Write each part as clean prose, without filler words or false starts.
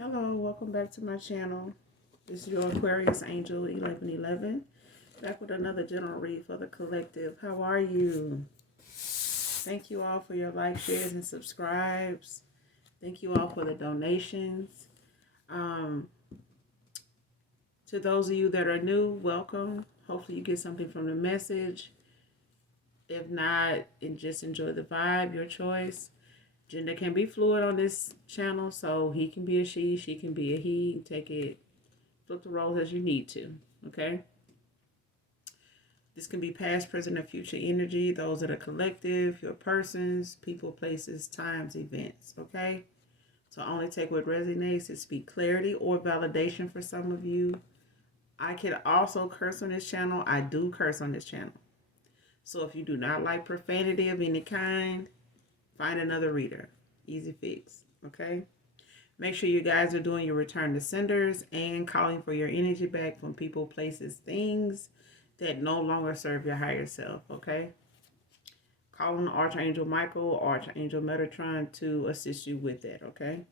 Hello, welcome back to my channel. This is your Aquarius Angel 1111. Back with another general read for the collective. How are you? Thank you all for your likes, shares, and subscribes. Thank you all for the donations. To those of you that are new, welcome. Hopefully you get something from the message. If not, and just enjoy the vibe, your choice. Gender can be fluid on this channel, so he can be a she can be a he. Take it, flip the roles as you need to, okay? This can be past, present, or future energy. Those that are collective, your persons, people, places, times, events, okay? So only take what resonates. It speak clarity or validation for some of you. I can also curse on this channel. I do curse on this channel. So if you do not like profanity of any kind, find another reader. Easy fix, okay? Make sure you guys are doing your return to senders and calling for your energy back from people, places, things that no longer serve your higher self, okay? Call on Archangel Michael, Archangel Metatron to assist you with that, okay?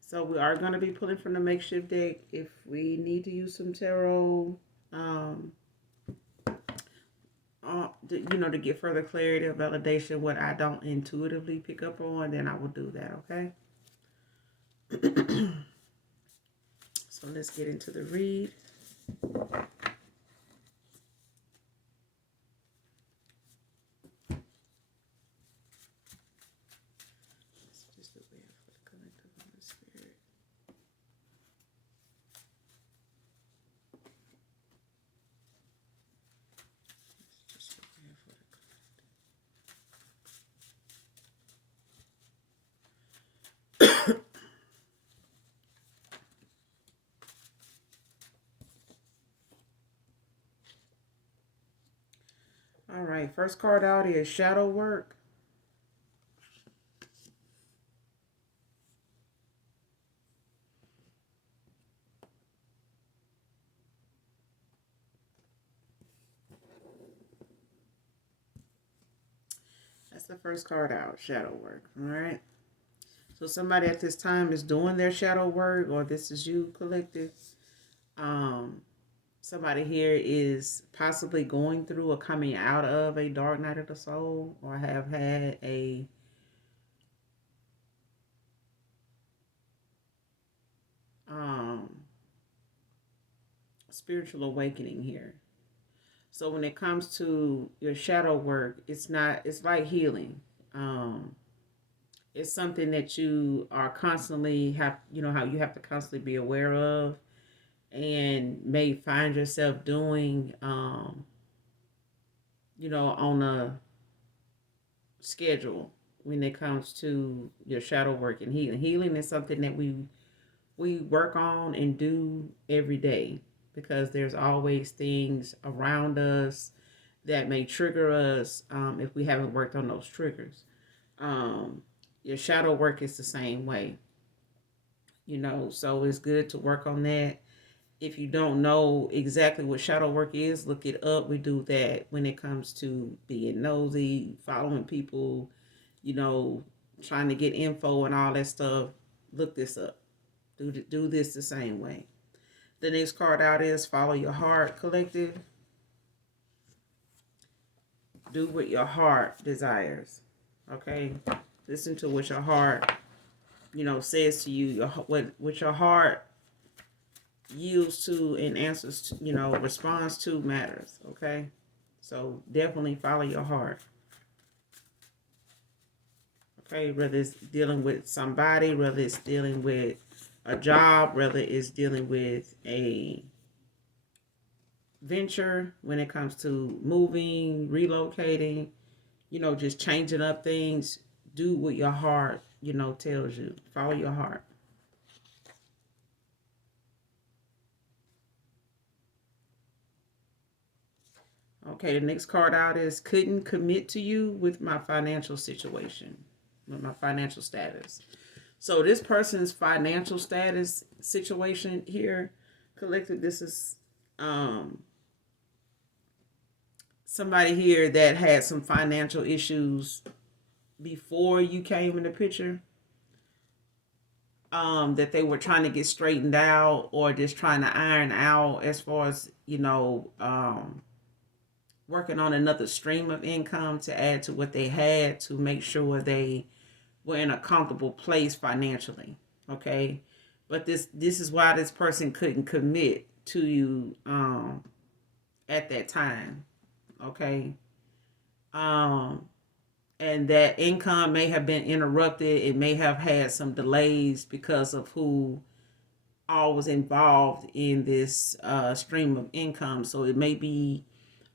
So we are going to be pulling from the makeshift deck. If we need to use some tarot, to get further clarity or validation, what I don't intuitively pick up on, then I will do that, okay? So let's get into the read. All right, first card out is shadow work. That's the first card out, shadow work. All right. So somebody at this time is doing their shadow work, or this is you, collective. Somebody here is possibly going through or coming out of a dark night of the soul, or have had a spiritual awakening here. So when it comes to your shadow work, it's like healing. It's something that you are constantly how you have to constantly be aware of, and may find yourself doing, on a schedule when it comes to your shadow work and healing. Healing is something that we work on and do every day, because there's always things around us that may trigger us, if we haven't worked on those triggers. Your shadow work is the same way, so it's good to work on that. If you don't know exactly what shadow work is, look it up. We do that when it comes to being nosy, following people, trying to get info and all that stuff. Look this up. Do this the same way. The next card out is follow your heart, collective. Do what your heart desires. Okay? Listen to what your heart, says to you. What your heart yields to and answers to, responds to matters. Okay? So definitely follow your heart. Okay? Whether it's dealing with somebody, whether it's dealing with a job, whether it's dealing with a venture, when it comes to moving, relocating, just changing up things. Do what your heart, tells you. Follow your heart. Okay, the next card out is couldn't commit to you with my financial situation, with my financial status. So this person's financial status situation here, collective, this is somebody here that had some financial issues before you came in the picture. that they were trying to get straightened out or just trying to iron out as far as, working on another stream of income to add to what they had to make sure they were in a comfortable place financially. Okay. But this is why this person couldn't commit to you at that time. Okay. Um and that income may have been interrupted. It may have had some delays because of who all was involved in this stream of income. So it may be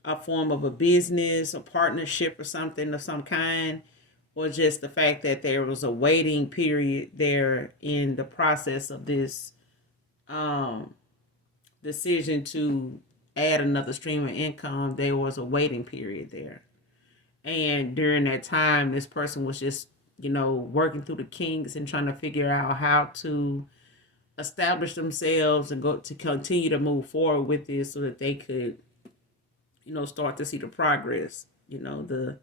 a form of a business, a partnership, or something of some kind, or just the fact that there was a waiting period there in the process of this um, decision to add another stream of income. There was a waiting period there. And during that time, this person was just, working through the kinks and trying to figure out how to establish themselves and go to continue to move forward with this so that they could, start to see the progress, the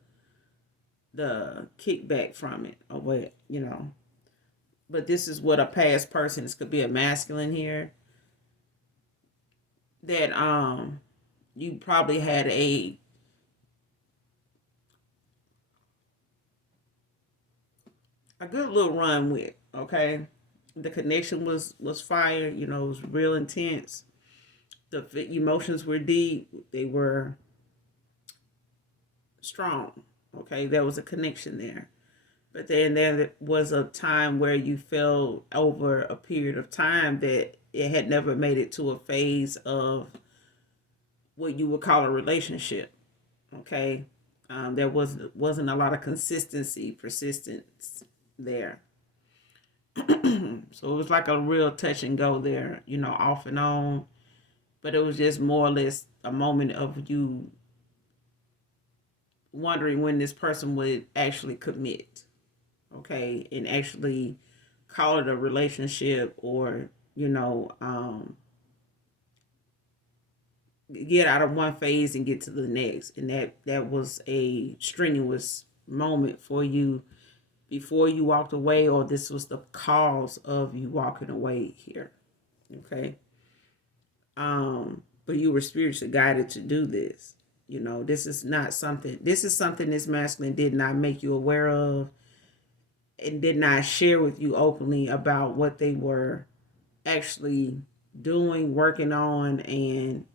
kickback from it or what. But this is what a past person, this could be a masculine here, that you probably had a good little run with. Okay, the connection was fire. It was real intense. The emotions were deep. They were strong. Okay, there was a connection there. But then there was a time where you felt over a period of time that it had never made it to a phase of what you would call a relationship. Okay, there wasn't a lot of consistency, persistence there. So it was like a real touch and go there, off and on. But it was just more or less a moment of you wondering when this person would actually commit, okay, and actually call it a relationship or, get out of one phase and get to the next. And that was a strenuous moment for you before you walked away, or this was the cause of you walking away here. Okay. But you were spiritually guided to do this. This is something this masculine did not make you aware of and did not share with you openly about what they were actually doing, working on, and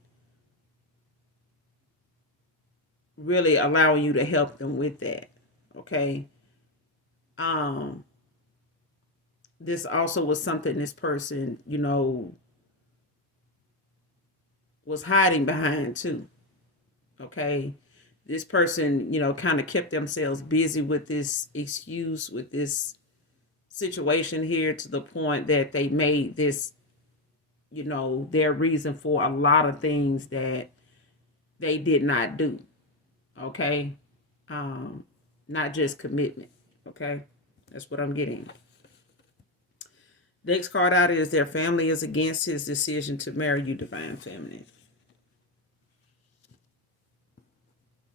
really allowing you to help them with that. Okay. This also was something this person, was hiding behind too. Okay. This person, kind of kept themselves busy with this excuse, with this situation here to the point that they made this, their reason for a lot of things that they did not do. Okay. Not just commitment. Okay. That's what I'm getting. Next card out is their family is against his decision to marry you, divine feminine.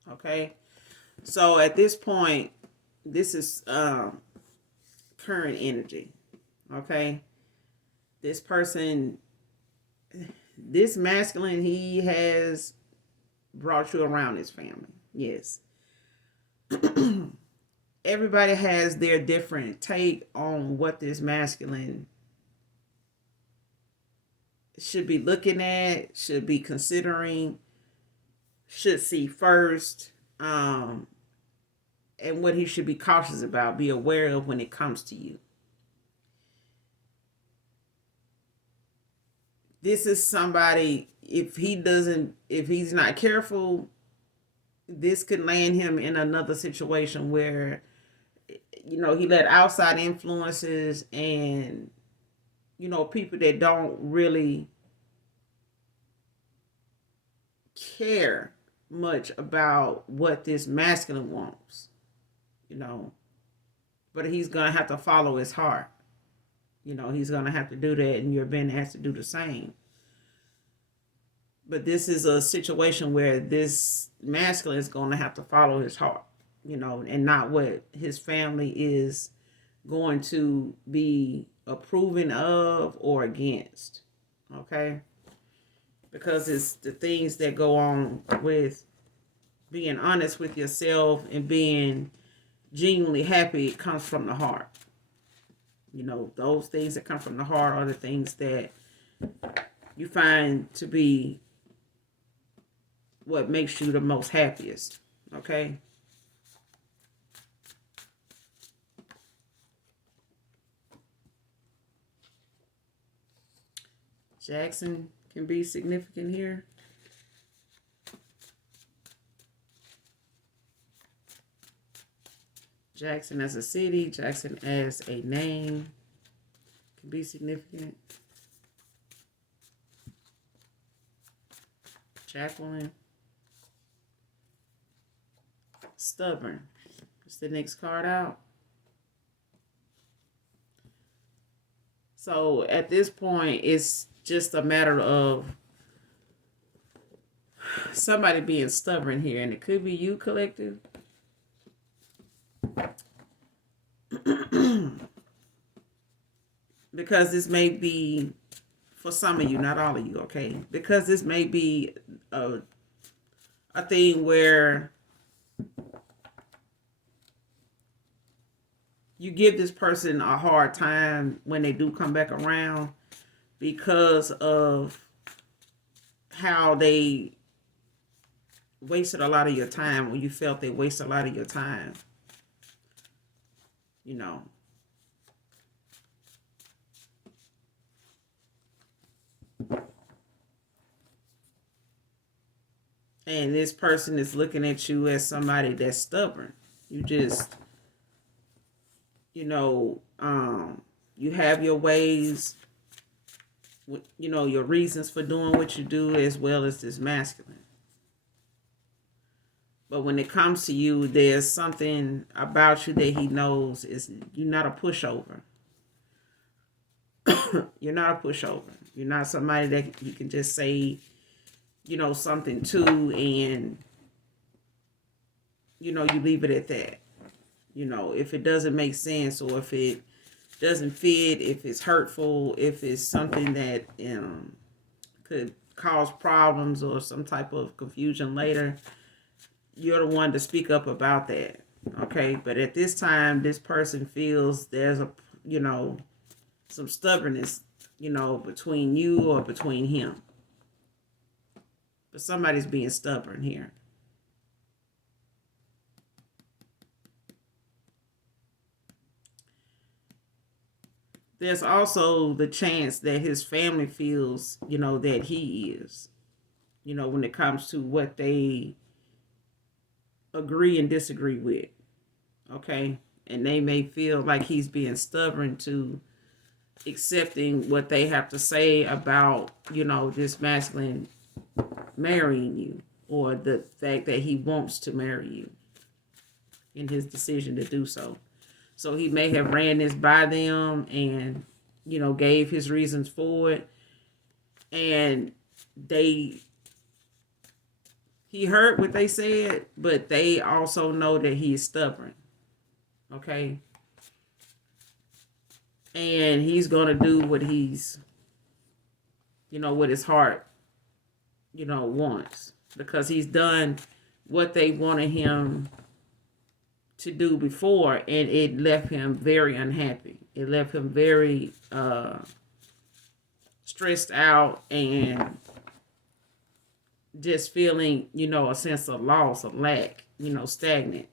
Okay. So at this point, this is current energy. Okay. This person, this masculine, he has brought you around his family. Yes. Everybody has their different take on what this masculine should be looking at, should be considering, should see first, and what he should be cautious about, be aware of when it comes to you. This is somebody, if he's not careful, this could land him in another situation where, he let outside influences and, people that don't really care much about what this masculine wants, but he's going to have to follow his heart. He's going to have to do that, and you're being asked to do the same. But this is a situation where this masculine is going to have to follow his heart, and not what his family is going to be approving of or against. Okay? Because it's the things that go on with being honest with yourself and being genuinely happy. It comes from the heart. You know, those things that come from the heart are the things that you find to be what makes you the most happiest. Okay? Jackson can be significant here. Jackson as a city, Jackson as a name can be significant. Jacqueline. Stubborn. It's the next card out. So at this point, it's just a matter of somebody being stubborn here, and it could be you, collective. Because this may be for some of you, not all of you, okay? Because this may be a thing where you give this person a hard time when they do come back around because of how they wasted a lot of your time, when you felt they wasted a lot of your time. You know. And this person is looking at you as somebody that's stubborn. You just, you know, you have your ways, you know, your reasons for doing what you do, as well as this masculine. But when it comes to you, there's something about you that he knows is you're not a pushover. You're not a pushover. You're not somebody that you can just say, you know, something to, and, you know, you leave it at that. You know, if it doesn't make sense, or if it doesn't fit, if it's hurtful, if it's something that could cause problems or some type of confusion later, you're the one to speak up about that. Okay? But at this time, this person feels there's a, you know, some stubbornness, you know, between you or between him. But somebody's being stubborn here. There's also the chance that his family feels, you know, that he is, you know, when it comes to what they agree and disagree with. Okay? And they may feel like he's being stubborn to accepting what they have to say about, you know, this masculine marrying you, or the fact that he wants to marry you in his decision to do so. So he may have ran this by them and, you know, gave his reasons for it. And he heard what they said, but they also know that he's stubborn. Okay? And he's going to do what he's, you know, what his heart, you know, wants. Because he's done what they wanted him to do before, and it left him very unhappy. It left him very stressed out and just feeling, you know, a sense of loss, of lack, you know, stagnant,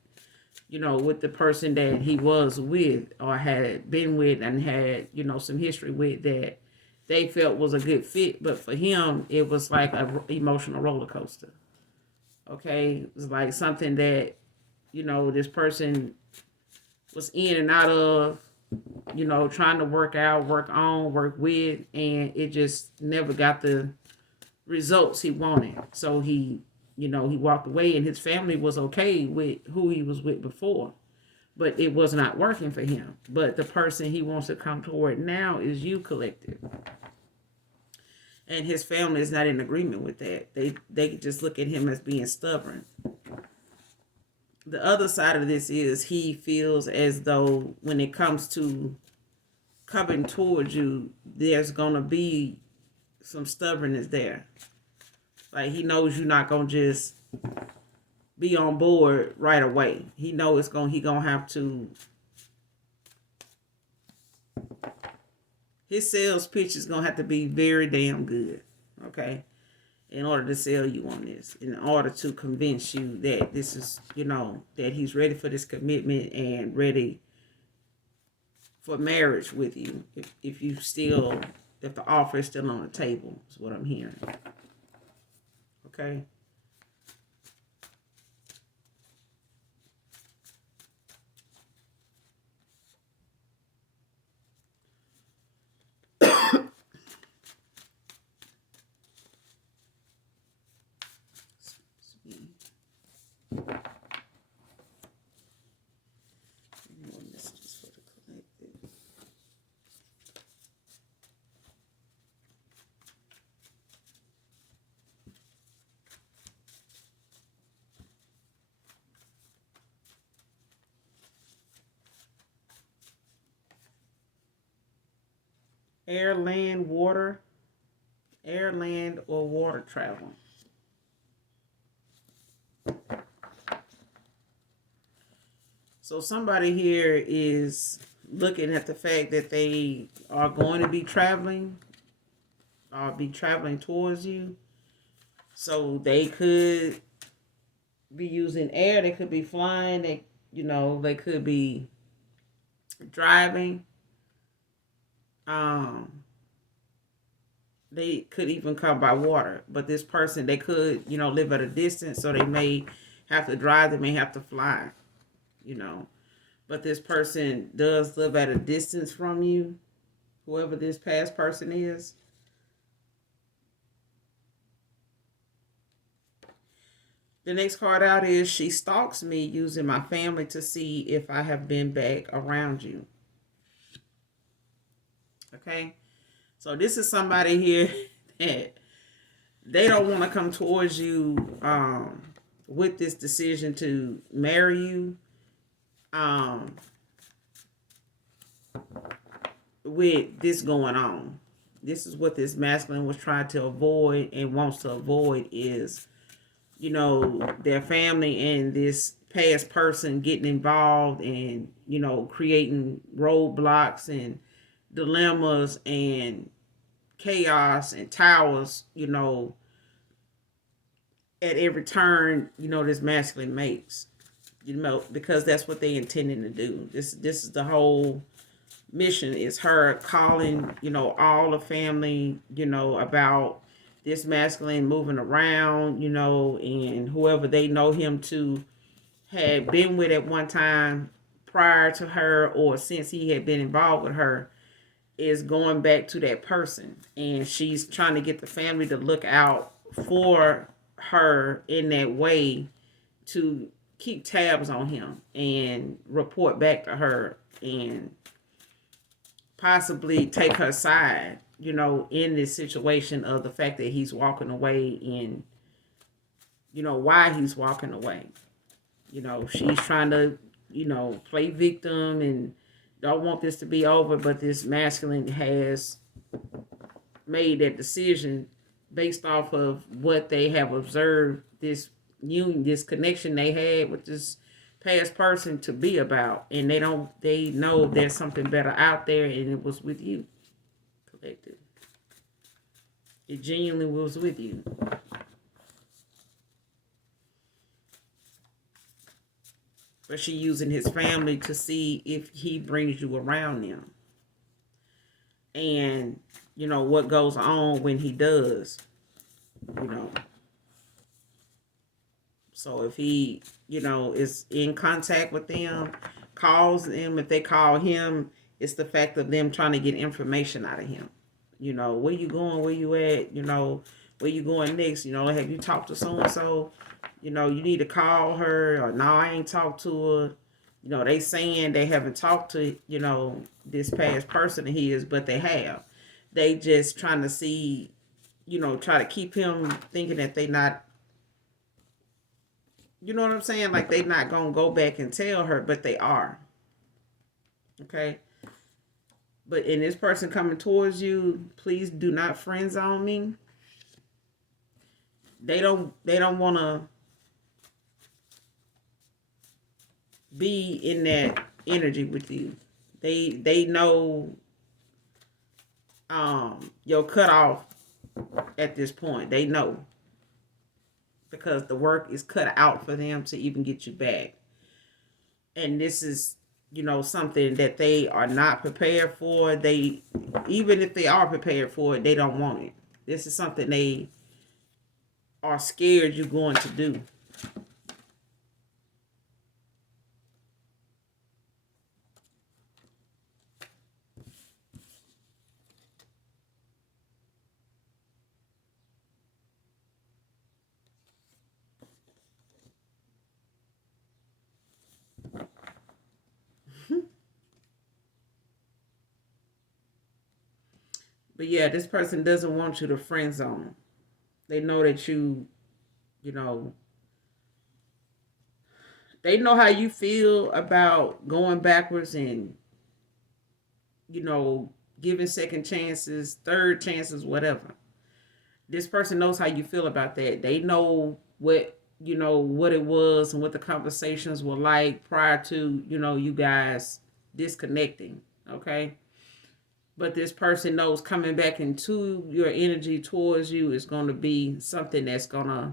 you know, with the person that he was with or had been with and had, you know, some history with, that they felt was a good fit. But for him, it was like an emotional roller coaster. Okay? It was like something that, you know, this person was in and out of, you know, trying to work out, work on, work with, and it just never got the results he wanted. So he, you know, he walked away, and his family was okay with who he was with before, but it was not working for him. But the person he wants to come toward now is you, collective. And his family is not in agreement with that. They just look at him as being stubborn. the other side of this is he feels as though when it comes to coming towards you, there's gonna be some stubbornness there. Like he knows you're not gonna just be on board right away. He know he gonna have to. His sales pitch is gonna have to be very damn good, okay, in order to sell you on this, in order to convince you that this is, that he's ready for this commitment and ready for marriage with you. If the offer is still on the table, is what I'm hearing. Okay. Air, land, water, air, land, or water travel. So somebody here is looking at the fact that they are going to be traveling, or be traveling towards you. So they could be using air, they could be flying, they could be driving. They could even come by water, but this person, they could, live at a distance, so they may have to drive, they may have to fly, but this person does live at a distance from you, whoever this past person is. The next card out is, she stalks me using my family to see if I have been back around you. Okay. So this is somebody here that they don't want to come towards you with this decision to marry you. With this going on. This is what this masculine was trying to avoid and wants to avoid is, their family and this past person getting involved and, creating roadblocks and dilemmas and chaos and towers, at every turn, this masculine makes, because that's what they intending to do. This is the whole mission, is her calling, all the family, about this masculine moving around, and whoever they know him to had been with at one time prior to her, or since he had been involved with her, is going back to that person. And she's trying to get the family to look out for her in that way, to keep tabs on him and report back to her and possibly take her side, in this situation of the fact that he's walking away, and, why he's walking away. She's trying to, play victim and don't want this to be over, but this masculine has made that decision based off of what they have observed, this union, this connection they had with this past person to be about, and they know there's something better out there, and it was with you. Collective. It genuinely was with you. But she using his family to see if he brings you around them. And, what goes on when he does, So if he, is in contact with them, calls them, if they call him, it's the fact of them trying to get information out of him. Where you going? Where you at? Where you going next? Have you talked to so-and-so? You need to call her, or no, I ain't talked to her. They saying they haven't talked to, this past person of his, but they have. They just trying to see, try to keep him thinking that they not, You know what I'm saying? Like they not gonna go back and tell her, but they are. Okay. But in this person coming towards you, please do not friend zone me. They don't wanna be in that energy with you. They know your cutoff at this point. They know because the work is cut out for them to even get you back. And this is, something that they are not prepared for. They, even if they are prepared for it, they don't want it. This is something they are scared you're going to do. But yeah, this person doesn't want you to friend zone. They know that you know, they know how you feel about going backwards and, you know, giving second chances, third chances, whatever. This person knows how you feel about that. They know what it was and what the conversations were like prior to, you guys disconnecting. Okay. But this person knows coming back into your energy towards you is going to be something that's going to,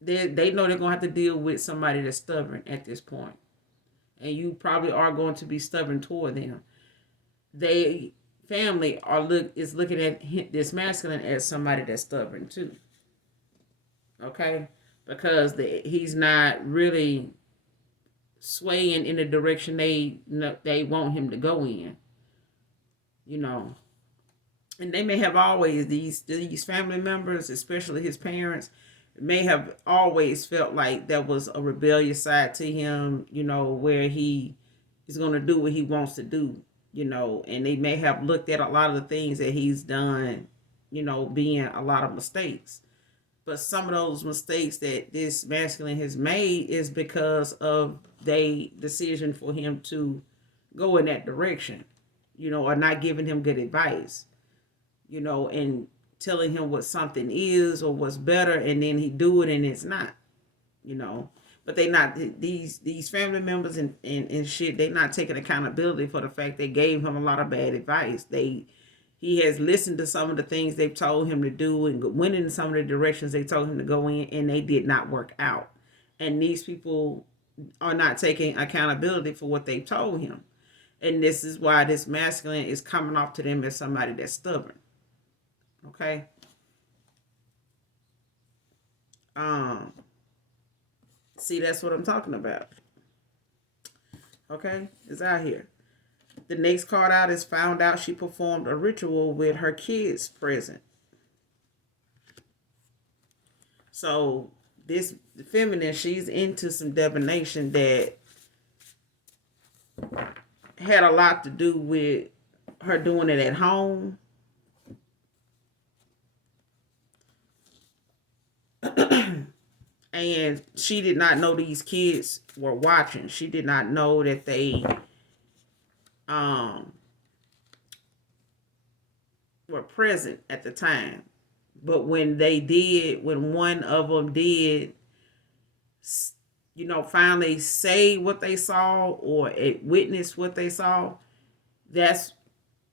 they know they're going to have to deal with somebody that's stubborn at this point. And you probably are going to be stubborn toward them. They family is looking at this masculine as somebody that's stubborn too. Okay, because he's not really swaying in the direction they want him to go in. You know, and they may have always these family members, especially his parents, may have always felt like there was a rebellious side to him. Where he is going to do what he wants to do. And they may have looked at a lot of the things that he's done. Being a lot of mistakes. But some of those mistakes that this masculine has made is because of they decision for him to go in that direction, or not giving him good advice, and telling him what something is or what's better, and then he do it and it's not, you know. But they not these family members and shit. They not taking accountability for the fact they gave him a lot of bad advice. He has listened to some of the things they've told him to do and went in some of the directions they told him to go in, and they did not work out. And these people are not taking accountability for what they told him. And this is why this masculine is coming off to them as somebody that's stubborn. Okay. Um, See, that's what I'm talking about. Okay, it's out here. The next card out is found out she performed a ritual with her kids present. So this feminine, she's into some divination that had a lot to do with her doing it at home. And she did not know these kids were watching. She did not know that they um were present at the time. But when one of them did, finally say what they saw or witness what they saw, that's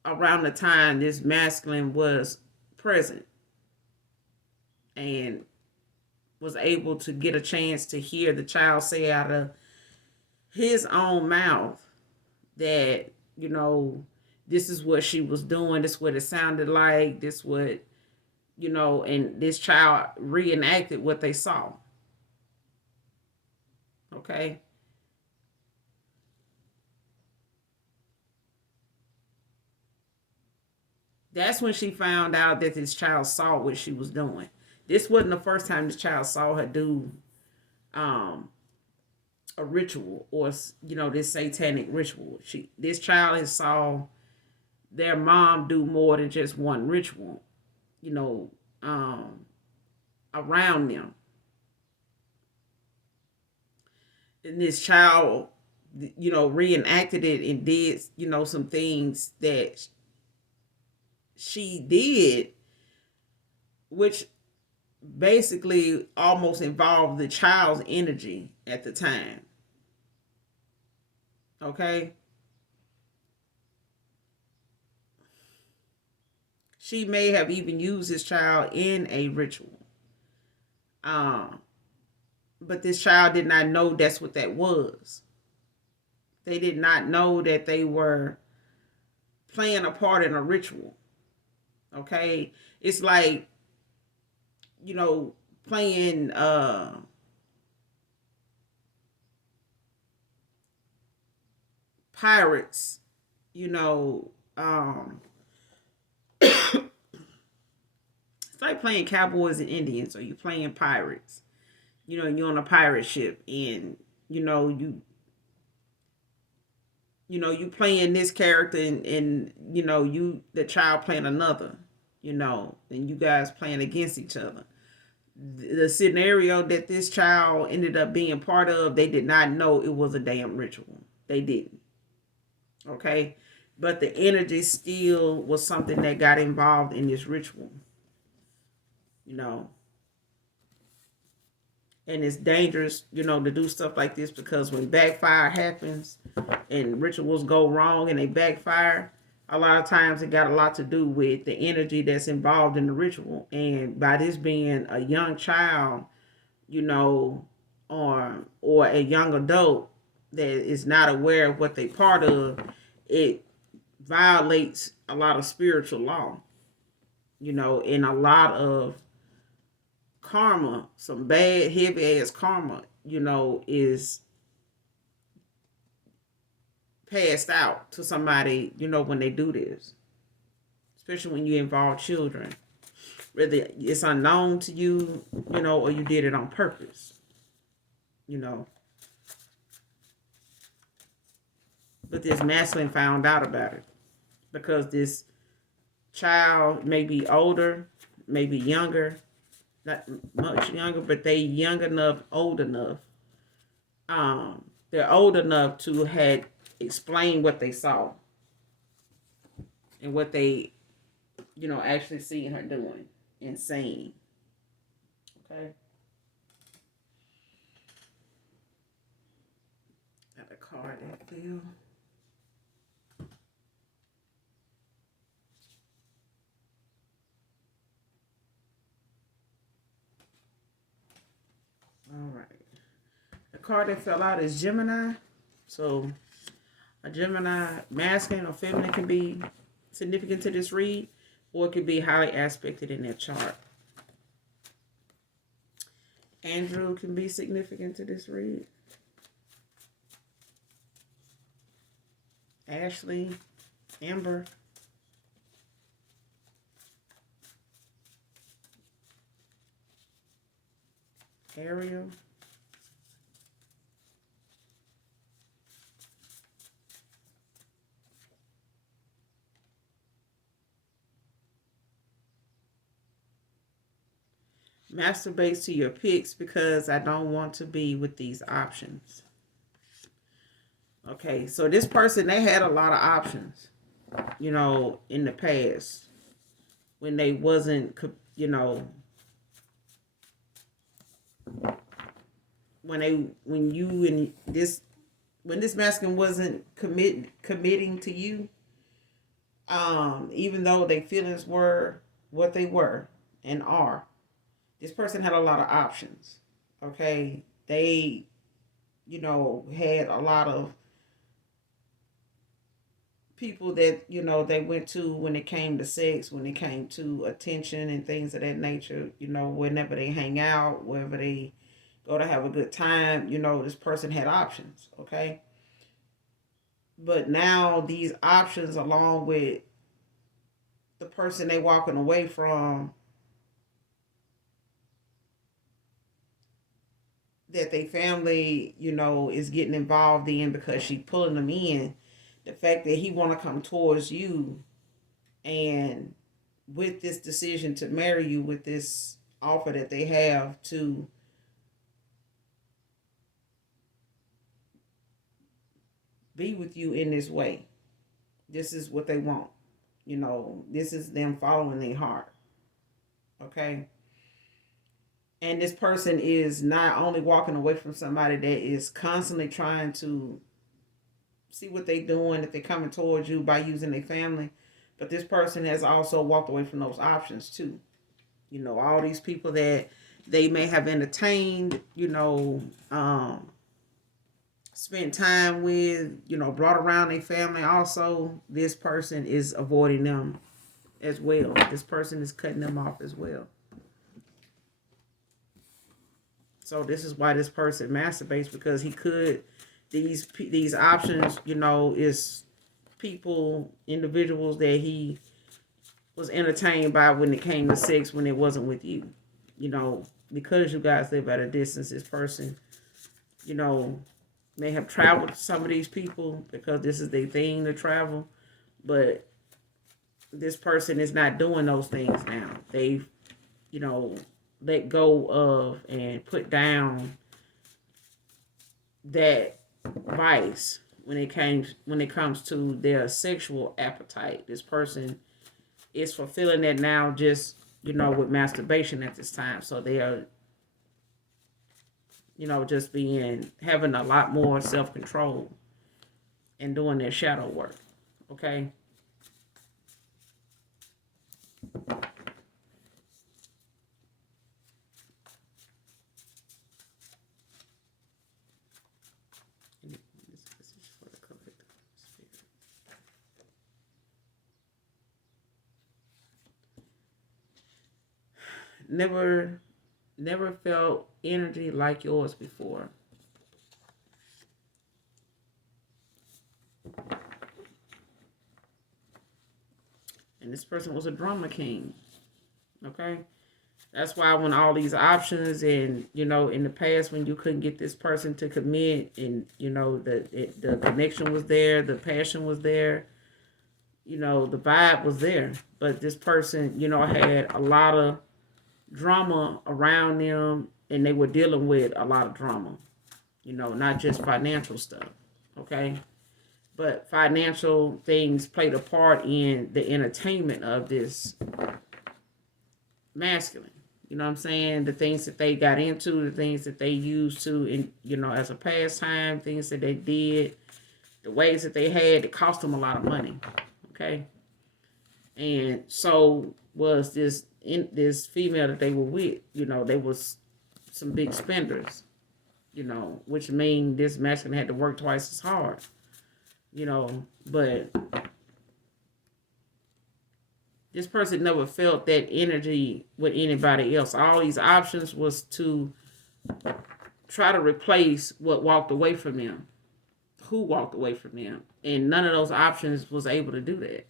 around the time this masculine was present and was able to get a chance to hear the child say out of his own mouth that, this is what she was doing, this is what it sounded like, this what, and this child reenacted what they saw. Okay. That's when she found out that this child saw what she was doing. This wasn't the first time this child saw her do um, a ritual or this satanic ritual. This child has saw their mom do more than just one ritual, you know, um, around them. and this child, reenacted it and did, some things that she did, which basically almost involved the child's energy at the time. Okay. She may have even used this child in a ritual. Um, but this child did not know that's what that was. They did not know that they were playing a part in a ritual. Okay. It's like, you know, playing pirates, you know, it's like playing cowboys and Indians, or you playing pirates. You're on a pirate ship, and you know you you playing this character, and you the child playing another, and you guys playing against each other. The scenario that this child ended up being part of, they did not know it was a damn ritual. They didn't. Okay. But the energy still was something that got involved in this ritual, you know. And it's dangerous, to do stuff like this, because when backfire happens and rituals go wrong and they backfire, a lot of times it got a lot to do with the energy that's involved in the ritual. And by this being a young child, you know, or a young adult that is not aware of what they part of, it violates a lot of spiritual law, and a lot of karma, some bad heavy ass karma, is passed out to somebody, when they do this, especially when you involve children, whether it's unknown to you, or you did it on purpose, you know. But this masculine found out about it, because this child may be older, maybe younger, not much younger, but they young enough, old enough. They're old enough to had explained what they saw and what they, actually seeing her doing and saying. Okay. Got a card that fell. All right. The card that fell out is Gemini. So a Gemini, masculine or feminine, can be significant to this read, or it could be highly aspected in their chart. Andrew can be significant to this read. Ashley, Amber, Ariel, masturbates to your picks because I don't want to be with these options. Okay, so this person, they had a lot of options, in the past, when they wasn't, when you and this when this masculine wasn't committing to you, even though their feelings were what they were and are, this person had a lot of options. Okay, they, had a lot of people that they went to when it came to sex, when it came to attention and things of that nature. Whenever they hang out, wherever they go to have a good time, this person had options. Okay, but now these options, along with the person they walking away from, that they family, is getting involved in because she pulling them in. The fact that he want to come towards you, and with this decision to marry you, with this offer that they have to be with you in this way. This is what they want. This is them following their heart. Okay. And this person is not only walking away from somebody that is constantly trying to see what they're doing, if they're coming towards you by using their family, but this person has also walked away from those options too. All these people that they may have entertained, spent time with, brought around their family. Also, this person is avoiding them as well. This person is cutting them off as well. So this is why this person masturbates, because he could, these options, is people, individuals that he was entertained by when it came to sex, when it wasn't with you. Because you guys live at a distance, this person, may have traveled to some of these people because this is their thing to travel. But this person is not doing those things now. They've, let go of and put down that vice when it comes to their sexual appetite. This person is fulfilling that now just, with masturbation at this time. So they are, just having a lot more self-control and doing their shadow work. Okay. Never felt energy like yours before. And this person was a drama king. Okay? That's why when all these options and, in the past when you couldn't get this person to commit and, the connection was there, the passion was there, the vibe was there. But this person, had a lot of drama around them, and they were dealing with a lot of drama, not just financial stuff. Okay. But financial things played a part in the entertainment of this masculine. You know what I'm saying? The things that they got into, the things that they used to, as a pastime, things that they did, the ways that they had, it cost them a lot of money. Okay. And so was this female that they were with. They was some big spenders, which mean this masculine had to work twice as hard, but this person never felt that energy with anybody else. All these options was to try to replace what walked away from them, who walked away from them, and none of those options was able to do that.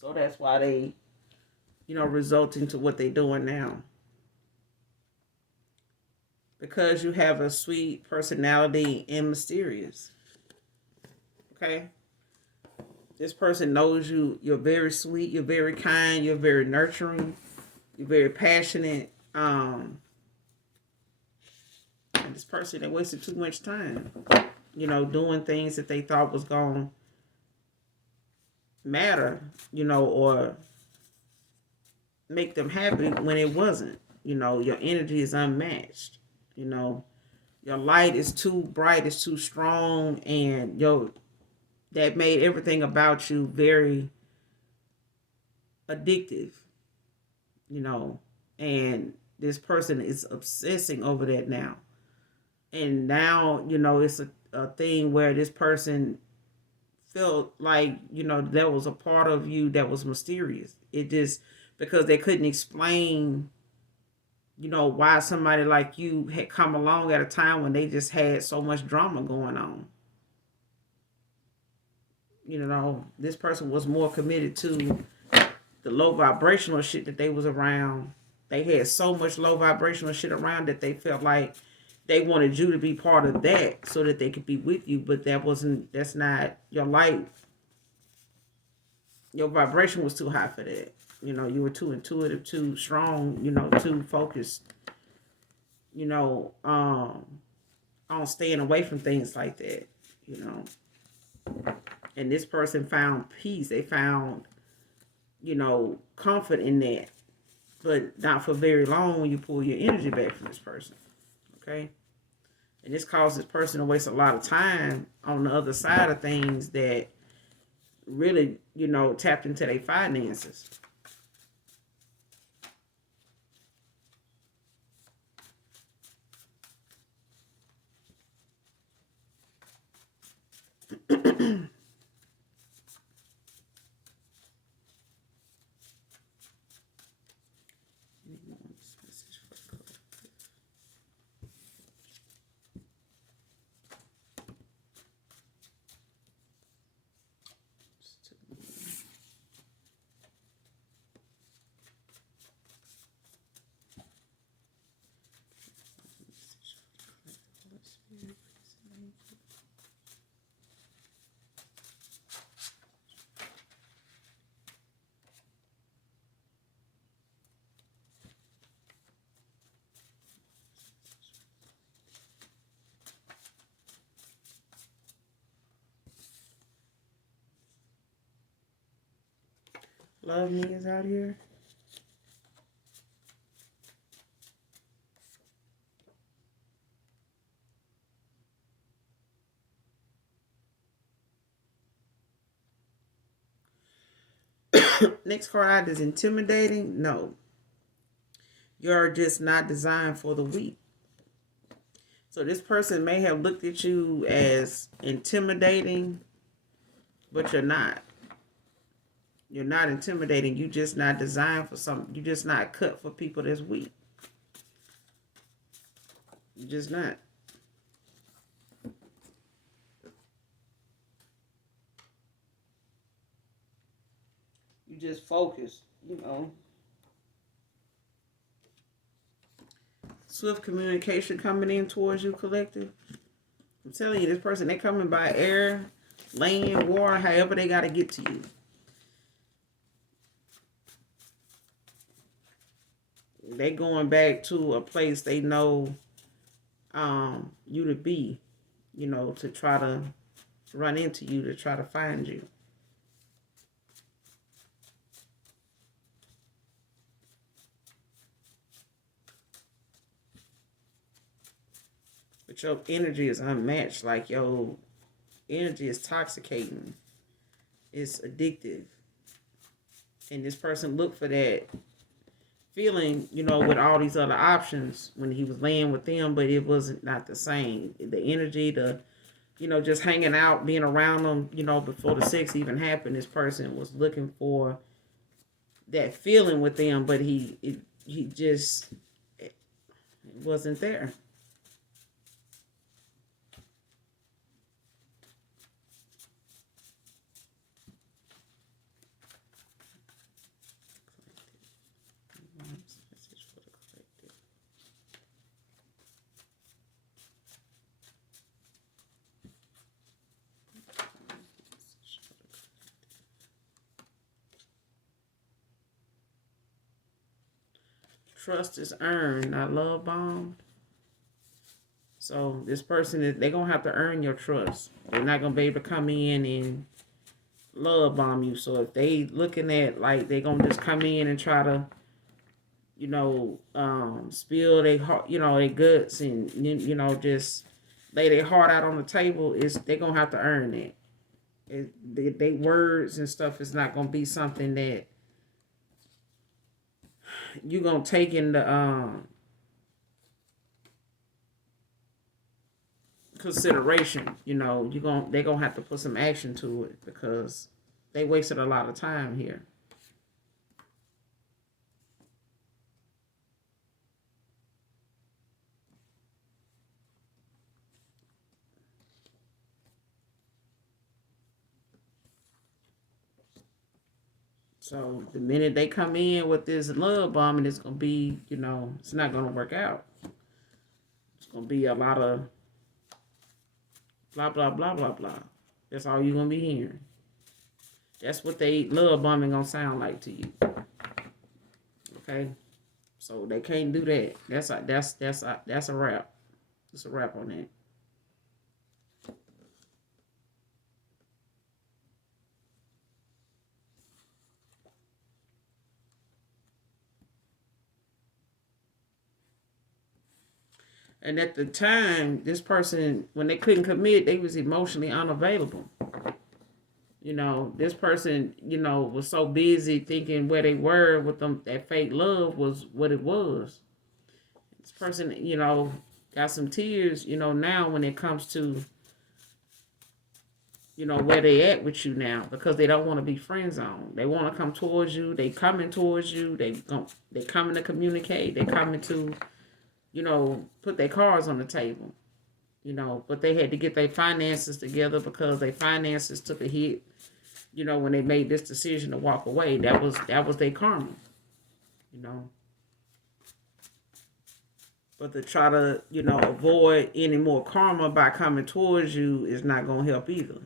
So that's why they, result into what they're doing now. Because you have a sweet personality and mysterious. Okay? This person knows you. You're very sweet. You're very kind. You're very nurturing. You're very passionate. And this person, they wasted too much time, doing things that they thought was going to matter, or make them happy when it wasn't. Your energy is unmatched. Your light is too bright, it's too strong, and that made everything about you very addictive. And this person is obsessing over that now. And now, it's a thing where this person felt like, there was a part of you that was mysterious. It just, because they couldn't explain, why somebody like you had come along at a time when they just had so much drama going on. This person was more committed to the low vibrational shit that they was around. They had so much low vibrational shit around that they felt like they wanted you to be part of that so that they could be with you, but that's not your light. Your vibration was too high for that. You were too intuitive, too strong, too focused. you know, on staying away from things like that, you know. And this person found peace. They found, comfort in that. But not for very long when you pull your energy back from this person. Okay? And this causes this person to waste a lot of time on the other side of things that really, tapped into their finances. Love me is out here. Next card out is intimidating. No. You're just not designed for the weak. So this person may have looked at you as intimidating, but you're not. You're not intimidating. You're just not designed for something. You're just not cut for people that's weak. You're just not. You just focus, Swift communication coming in towards you, collective. I'm telling you, this person, they coming by air, land, water, however they got to get to you. They going back to a place they know you to be, to try to run into you, to try to find you. But your energy is unmatched. Like, your energy is toxicating. It's addictive. And this person looked for that feeling, with all these other options when he was laying with them, but it wasn't not the same. The energy, just hanging out, being around them, before the sex even happened, this person was looking for that feeling with them, but he just it wasn't there. Trust is earned, not love bombed. So this person, they're going to have to earn your trust. They're not going to be able to come in and love bomb you. So if they looking at like they're going to just come in and try to, spill their heart, their guts and, just lay their heart out on the table, they're going to have to earn it. They words and stuff is not going to be something that you're going to take into consideration. They're going to have to put some action to it because they wasted a lot of time here. So the minute they come in with this love bombing, it's going to be, it's not going to work out. It's going to be a lot of blah, blah, blah, blah, blah. That's all you're going to be hearing. That's what they love bombing going to sound like to you. Okay? So they can't do that. That's a wrap. It's a wrap on that. And at the time, this person, when they couldn't commit, they was emotionally unavailable. This person, was so busy thinking where they were with them, that fake love was what it was. This person, got some tears, now when it comes to, where they at with you now, because they don't want to be friend zone. They want to come towards you. They coming towards you. They coming to communicate. They coming to, put their cards on the table. But they had to get their finances together because their finances took a hit. When they made this decision to walk away, that was their karma. You know. But to try to, avoid any more karma by coming towards you is not gonna help either.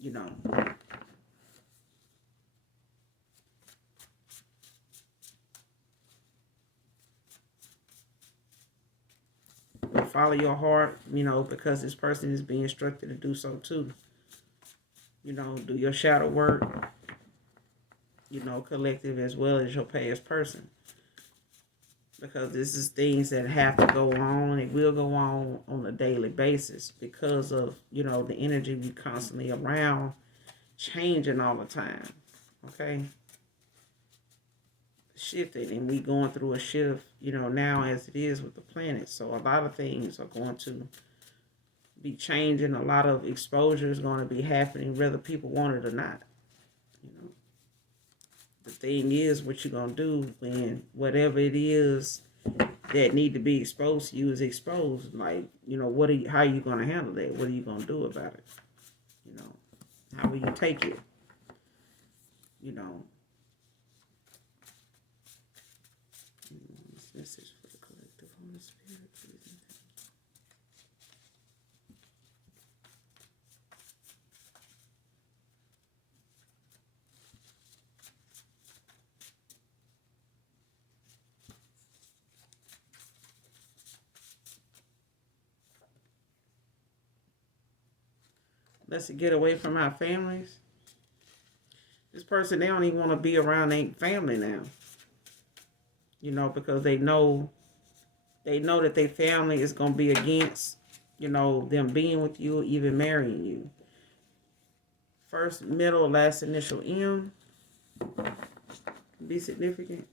You know. Follow your heart, because this person is being instructed to do so too. Do your shadow work, collective as well as your past person. Because this is things that have to go on. It will go on a daily basis because of, the energy we constantly around changing all the time. Okay? Shifting, and we going through a shift, now as it is with the planet. So a lot of things are going to be changing. A lot of exposure is going to be happening whether people want it or not. The thing is, what you're going to do when whatever it is that need to be exposed to you is exposed. Like, how are you going to handle that? What are you going to do about it? How will you take it? Message for the collective Holy Spirit, please. Let's get away from our families. This person, they don't even want to be around their family now. Because they know that their family is going to be against, them being with you or even marrying you. First, middle, last initial M be significant.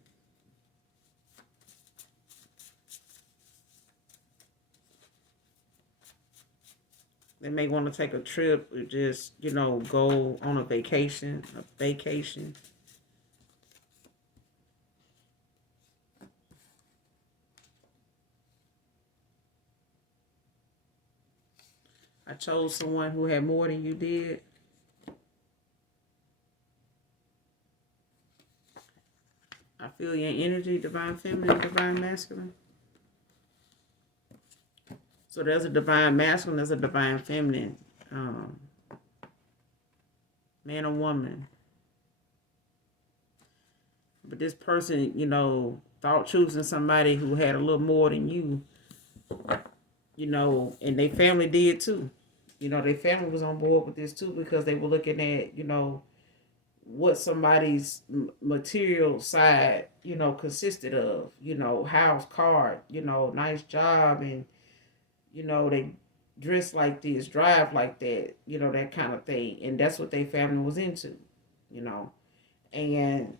They may want to take a trip or just, go on a vacation. I chose someone who had more than you did. I feel your energy, divine feminine, divine masculine. So there's a divine masculine, there's a divine feminine. Man or woman. But this person, thought choosing somebody who had a little more than you, and their family did too. Their family was on board with this too because they were looking at, what somebody's material side, consisted of, house, car, nice job, and, they dress like this, drive like that, that kind of thing. And that's what their family was into, and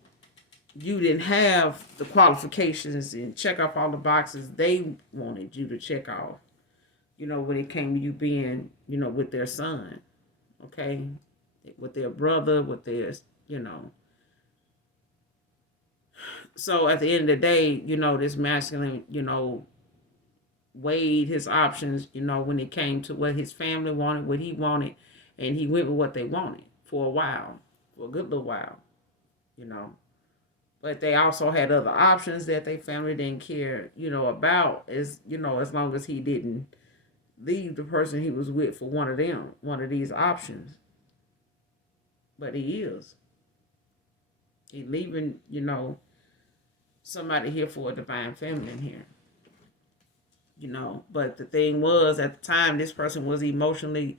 you didn't have the qualifications and check off all the boxes they wanted you to check off, when it came to you being, with their son, okay, with their brother, with their, So at the end of the day, this masculine, weighed his options, when it came to what his family wanted, what he wanted, and he went with what they wanted for a while, for a good little while, But they also had other options that their family didn't care, about, as as long as he didn't leave the person he was with for one of these options. But he is. He leaving, somebody here for a divine feminine here. You know, but the thing was, at the time, this person was emotionally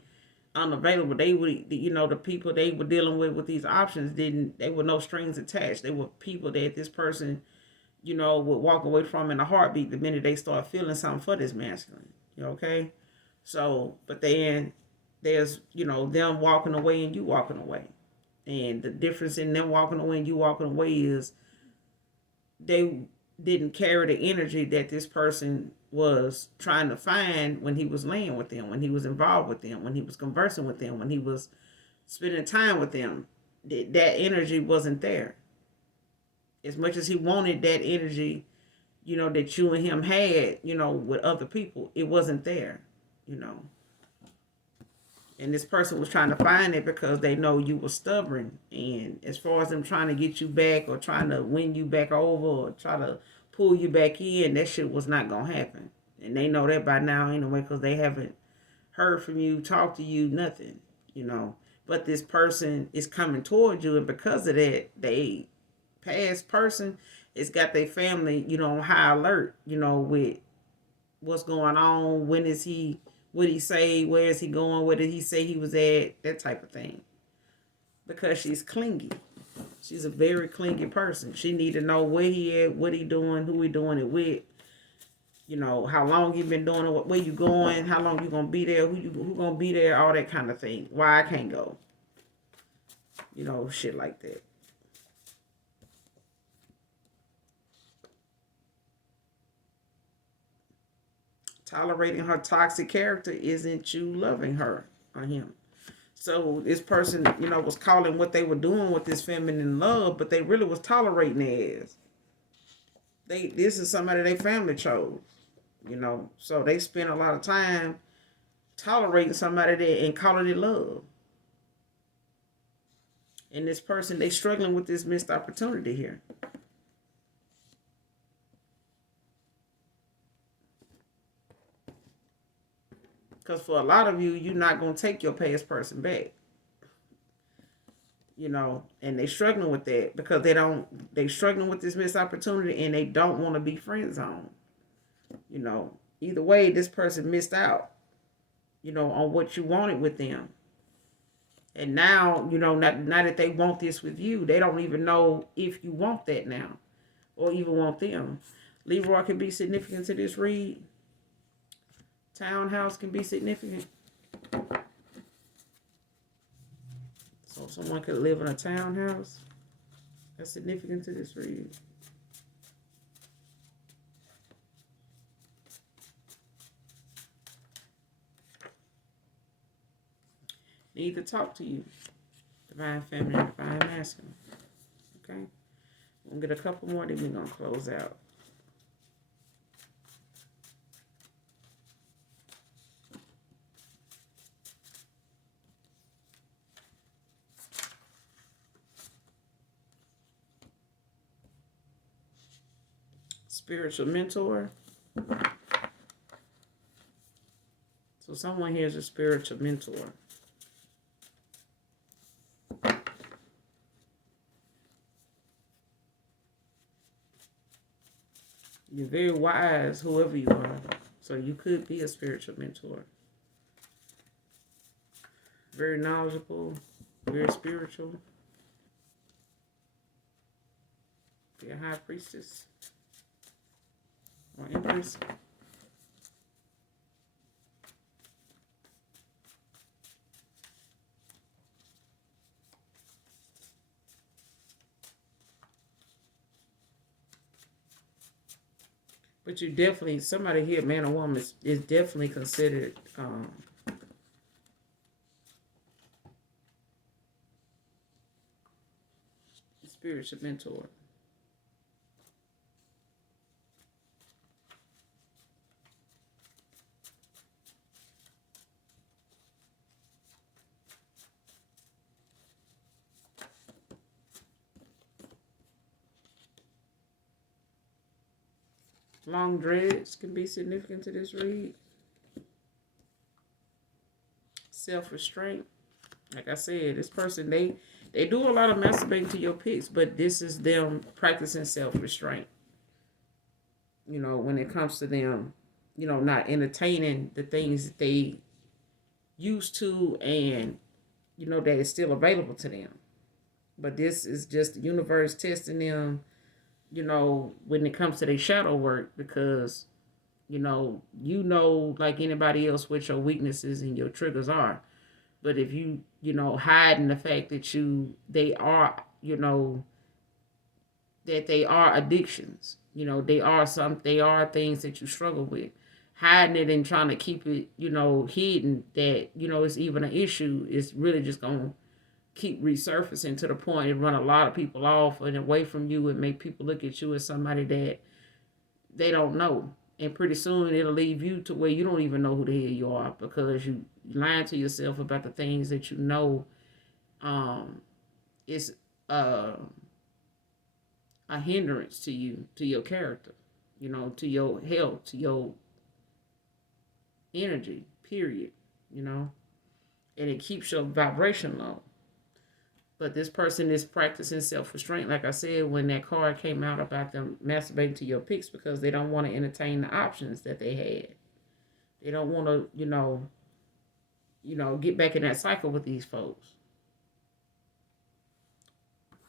unavailable. They would, you know, the people they were dealing with these options they were no strings attached. They were people that this person, you know, would walk away from in a heartbeat the minute they start feeling something for this masculine. You know, okay? So, but then there's, you know, them walking away and you walking away. And the difference in them walking away and you walking away is they didn't carry the energy that this person was trying to find when he was laying with them, when he was involved with them, when he was conversing with them, when he was spending time with them. That energy wasn't there. As much as he wanted that energy, you know, that you and him had, you know, with other people, it wasn't there, you know. And this person was trying to find it because they know you were stubborn. And as far as them trying to get you back or trying to win you back over or try to pull you back in, that shit was not going to happen. And they know that by now anyway because they haven't heard from you, talked to you, nothing, you know. But this person is coming toward you, and because of that, they past person, it's got their family, you know, on high alert, you know, with what's going on, when is he, what he say, where is he going, where did he say he was at, that type of thing. Because she's clingy. She's a very clingy person. She need to know where he at, what he doing, who he doing it with, you know, how long you been doing it, where you going, how long you gonna be there, who gonna be there, all that kind of thing. Why I can't go. You know, shit like that. Tolerating her toxic character isn't you loving her or him. So this person, you know, was calling what they were doing with this feminine love, but they really was tolerating their ass. This is somebody their family chose, you know. So they spent a lot of time tolerating somebody that and calling it love. And this person, they struggling with this missed opportunity here. Because for a lot of you, you're not going to take your past person back. You know, and they struggling with that because they struggling with this missed opportunity and they don't want to be friend zone. You know, either way, this person missed out, you know, on what you wanted with them. And now, you know, now that they want this with you, they don't even know if you want that now or even want them. Leroy can be significant to this read. Townhouse can be significant. So someone could live in a townhouse. That's significant to this read. Need to talk to you. Divine feminine, divine masculine. Okay? We'll get a couple more, then we're going to close out. Spiritual mentor. So someone here is a spiritual mentor. You're very wise, whoever you are. So you could be a spiritual mentor. Very knowledgeable, very spiritual. Be a high priestess or empress. But you definitely, somebody here, man or woman, is definitely considered spiritual mentor. Long dreads can be significant to this read. Self-restraint. Like I said, this person, they do a lot of masturbating to your pics, but this is them practicing self-restraint. when it comes to them, not entertaining the things that they used to, and that is still available to them. But this is just the universe testing them, when it comes to their shadow work, because like anybody else what your weaknesses and your triggers are. But if hiding the fact that they are addictions, they are things that you struggle with. Hiding it and trying to keep it, hidden, that, it's even an issue, it's really just gonna keep resurfacing to the point and run a lot of people off and away from you, and make people look at you as somebody that they don't know. And pretty soon it'll leave you to where you don't even know who the hell you are, because you lying to yourself about the things that is a hindrance to you, to your character, to your health, to your energy, period, and it keeps your vibration low. But this person is practicing self-restraint, like I said, when that card came out about them masturbating to your pics, because they don't want to entertain the options that they had. They don't want to, get back in that cycle with these folks.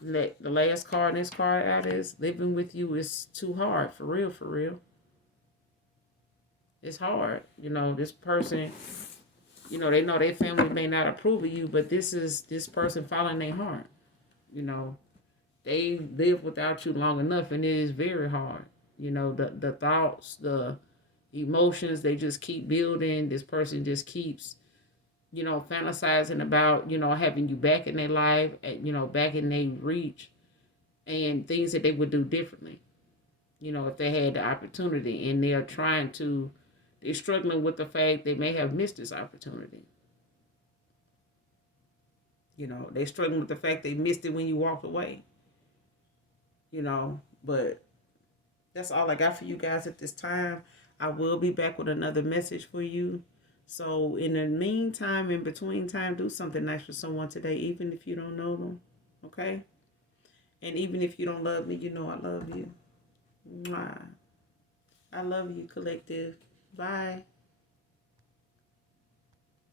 The last card in this card out is living with you is too hard. For real, for real. It's hard. This person, they know their family may not approve of you, but this is this person following their heart. They live without you long enough, and it is very hard. The thoughts, the emotions, they just keep building. This person just keeps, fantasizing about, having you back in their life, back in their reach, and things that they would do differently, if they had the opportunity. And they're struggling with the fact they may have missed this opportunity. They're struggling with the fact they missed it when you walked away. But that's all I got for you guys at this time. I will be back with another message for you. So in the meantime, in between time, do something nice for someone today, even if you don't know them. Okay? And even if you don't love me, I love you. Mwah. I love you, collective. Bye.